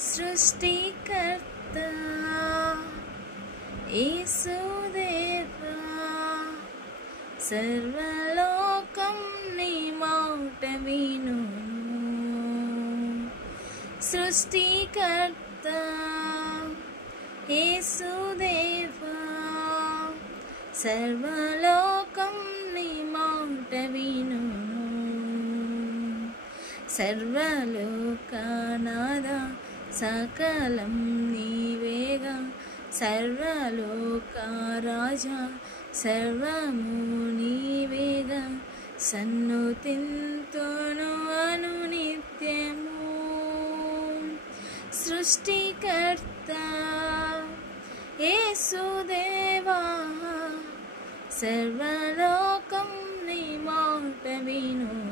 సృష్టికర్త యేసుదేవా, సర్వలోకం నీ మాట విను. సృష్టికర్త యేసుదేవా, సర్వలోకం నీ మాట విను. సర్వలోకనాథ సకలం నీవేగా, సర్వలోక రాజా సర్వము నీవేగా. సన్నుతింతును అనునిత్యము. సృష్టికర్త యేసుదేవా, సర్వలోకం నీ మాట విను.